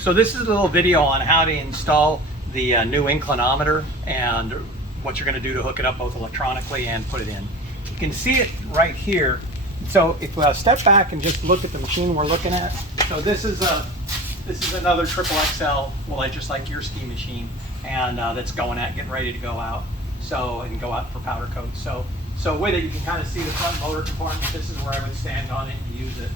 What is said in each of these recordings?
So this is a little video on how to install the new inclinometer and what you're going to do to hook it up both electronically and put it in. You can see it right here. So if we step back and just look at the machine we're looking at. So this is another XXXL, well, just like your ski machine, and that's getting ready to go out. So and go out for powder coat. So with it, you can kind of see the front motor compartment. This is where I would stand on it and use it.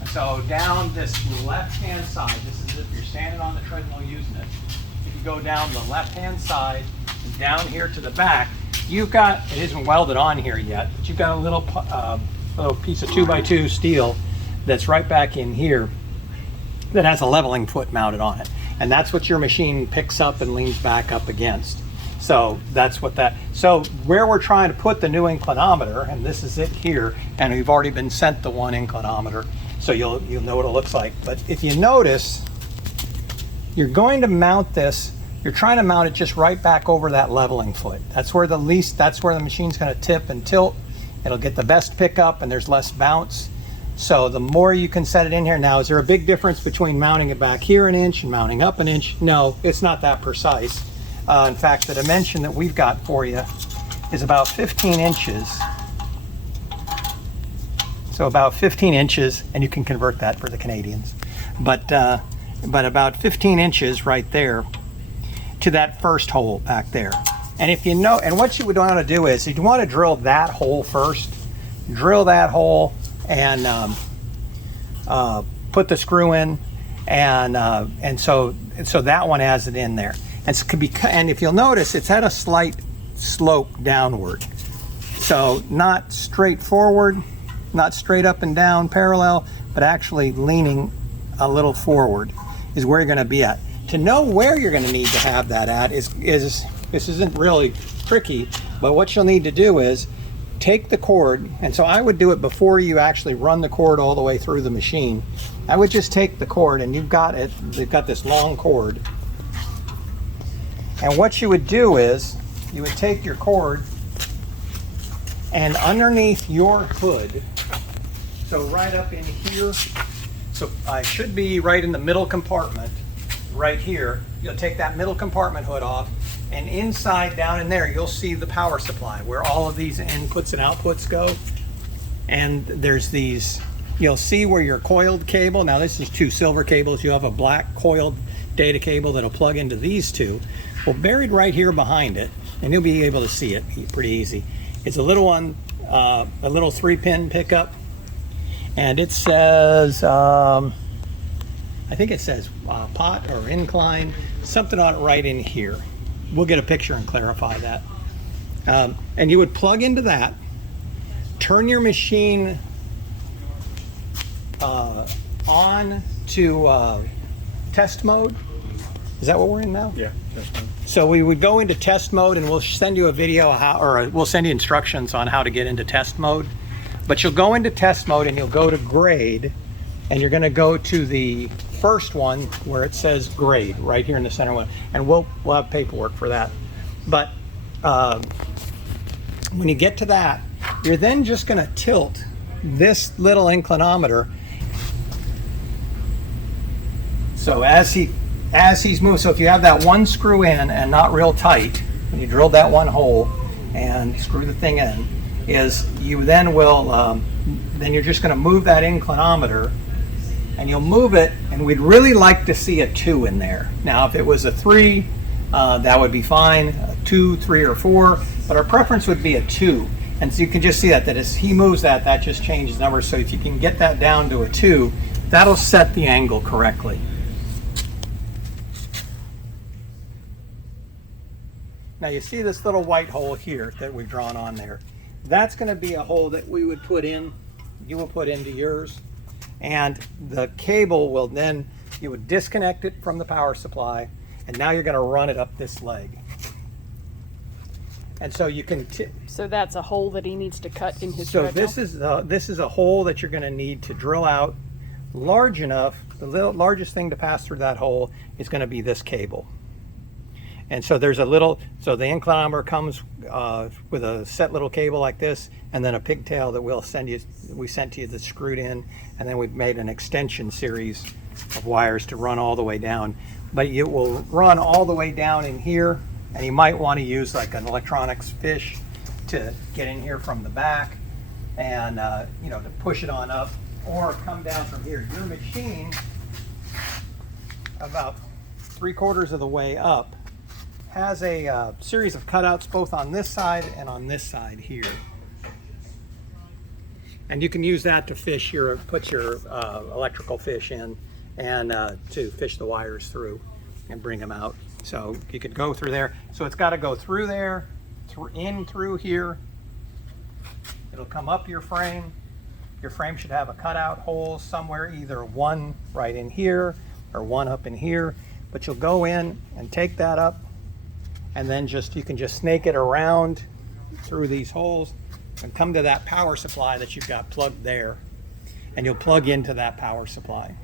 And so down this left-hand side, this is if you're standing on the treadmill using it. If you go down the left-hand side and down here to the back, you've got, it isn't welded on here yet, but you've got a little piece of 2x2 steel that's right back in here that has a leveling foot mounted on it. And that's what your machine picks up and leans back up against. So that's what that, so where we're trying to put the new inclinometer, and this is it here, and we've already been sent the one inclinometer, so you'll know what it looks like. But if you notice, you're going to mount this, you're trying to mount it just right back over that leveling foot. That's where the machine's gonna tip and tilt. It'll get the best pickup and there's less bounce. So the more you can set it in here. Now, is there a big difference between mounting it back here an inch and mounting up an inch? No, it's not that precise. In fact, the dimension that we've got for you is about 15 inches. So about 15 inches, and you can convert that for the Canadians. But about 15 inches right there to that first hole back there. And if you know, and what you would want to do is, you want to drill that hole first. Drill that hole and put the screw in, and so that one has it in there. And if you'll notice, it's at a slight slope downward. So not straight forward, not straight up and down parallel, but actually leaning a little forward is where you're going to be at. To know where you're going to need to have that at is this isn't really tricky, but what you'll need to do is take the cord, and so I would do it before you actually run the cord all the way through the machine. I would just take the cord, and you've got this long cord. And what you would do is, you would take your cord, and underneath your hood, so right up in here, so I should be right in the middle compartment, right here. You'll take that middle compartment hood off, and inside down in there, you'll see the power supply, where all of these inputs and outputs go. And there's these, you'll see where your coiled cable, now this is 2 silver cables, you have a black coiled data cable that'll plug into these 2. Well, buried right here behind it, and you'll be able to see it pretty easy. It's a little one, a little 3-pin pickup, and it says, I think it says pot or incline, something on it right in here. We'll get a picture and clarify that. And you would plug into that, turn your machine on to test mode. Is that what we're in now? Yeah, test mode. So we would go into test mode, and we'll send you a video we'll send you instructions on how to get into test mode. But you'll go into test mode and you'll go to grade, and you're going to go to the first one where it says grade right here in the center one, and we'll have paperwork for that. But when you get to that, you're then just going to tilt this little inclinometer. So as he's moved, so if you have that one screw in and not real tight, when you drilled that one hole and screw the thing in, is you then will then you're just going to move that inclinometer, and you'll move it, and we'd really like to see a 2 in there. Now, if it was a 3, that would be fine, a 2, 3, or 4, but our preference would be a 2. And so you can just see that as he moves that just changes numbers. So if you can get that down to a 2, that'll set the angle correctly. Now you see this little white hole here that we've drawn on there. That's going to be a hole that we would put in, you will put into yours. And the cable will then, you would disconnect it from the power supply, and now you're going to run it up this leg. And so you can... So that's a hole that he needs to cut in his treadmill? So this is a hole that you're going to need to drill out large enough. The largest thing to pass through that hole is going to be this cable. And so there's a little, so the inclinometer comes with a set little cable like this, and then a pigtail that we sent to you that's screwed in, and then we've made an extension series of wires to run all the way down. But it will run all the way down in here, and you might want to use like an electronics fish to get in here from the back, and you know, to push it on up, or come down from here. Your machine, about 3/4 of the way up, has a series of cutouts both on this side and on this side here. And you can use that to fish put your electrical fish in, and to fish the wires through and bring them out. So you could go through there. So it's got to go through there, through here. It'll come up your frame. Your frame should have a cutout hole somewhere, either one right in here or one up in here. But you'll go in and take that up, and then you can just snake it around through these holes and come to that power supply that you've got plugged there, and you'll plug into that power supply.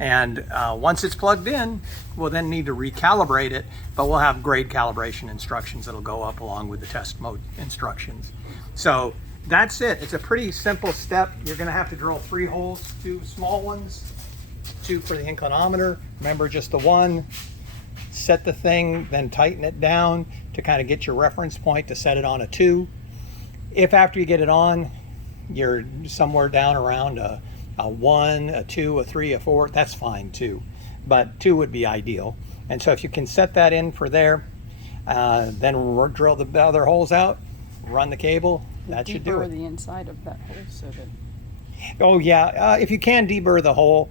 And once it's plugged in, we'll then need to recalibrate it, but we'll have grade calibration instructions that'll go up along with the test mode instructions. So that's it. It's a pretty simple step. You're going to have to drill 3 holes, 2 small ones, 2 for the inclinometer. Remember, just the one. Set the thing, then tighten it down to kind of get your reference point to set it on a 2. If after you get it on, you're somewhere down around a 1, a 2, a 3, a 4, that's fine too. But 2 would be ideal. And so if you can set that in for there, then drill the other holes out, run the cable, that should do it. The inside of that hole so that... Oh yeah, if you can deburr the hole,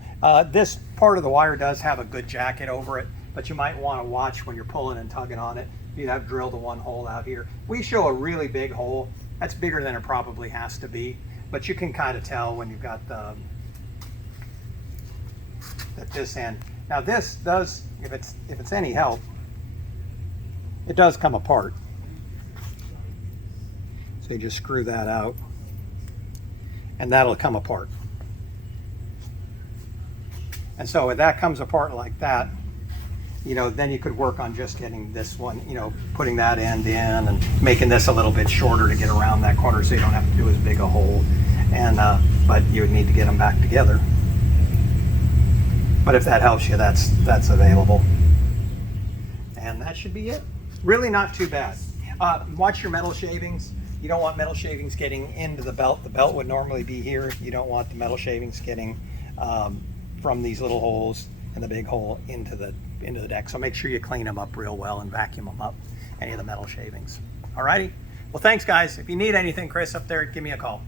this part of the wire does have a good jacket over it, but you might want to watch when you're pulling and tugging on it. You'd have to drill the one hole out here. We show a really big hole. That's bigger than it probably has to be, but you can kind of tell when you've got at this end. Now this does, if it's any help, it does come apart. So you just screw that out, and that'll come apart. And so if that comes apart like that, you know, then you could work on just getting this one, you know, putting that end in and making this a little bit shorter to get around that corner so you don't have to do as big a hole. And but you would need to get them back together. But if that helps you, that's available. And that should be it. Really not too bad. Watch your metal shavings. You don't want metal shavings getting into the belt. The belt would normally be here. You don't want the metal shavings getting from these little holes and the big hole into the deck. So make sure you clean them up real well and vacuum them up, any of the metal shavings. Alrighty. Well, thanks guys. If you need anything, Chris up there, give me a call.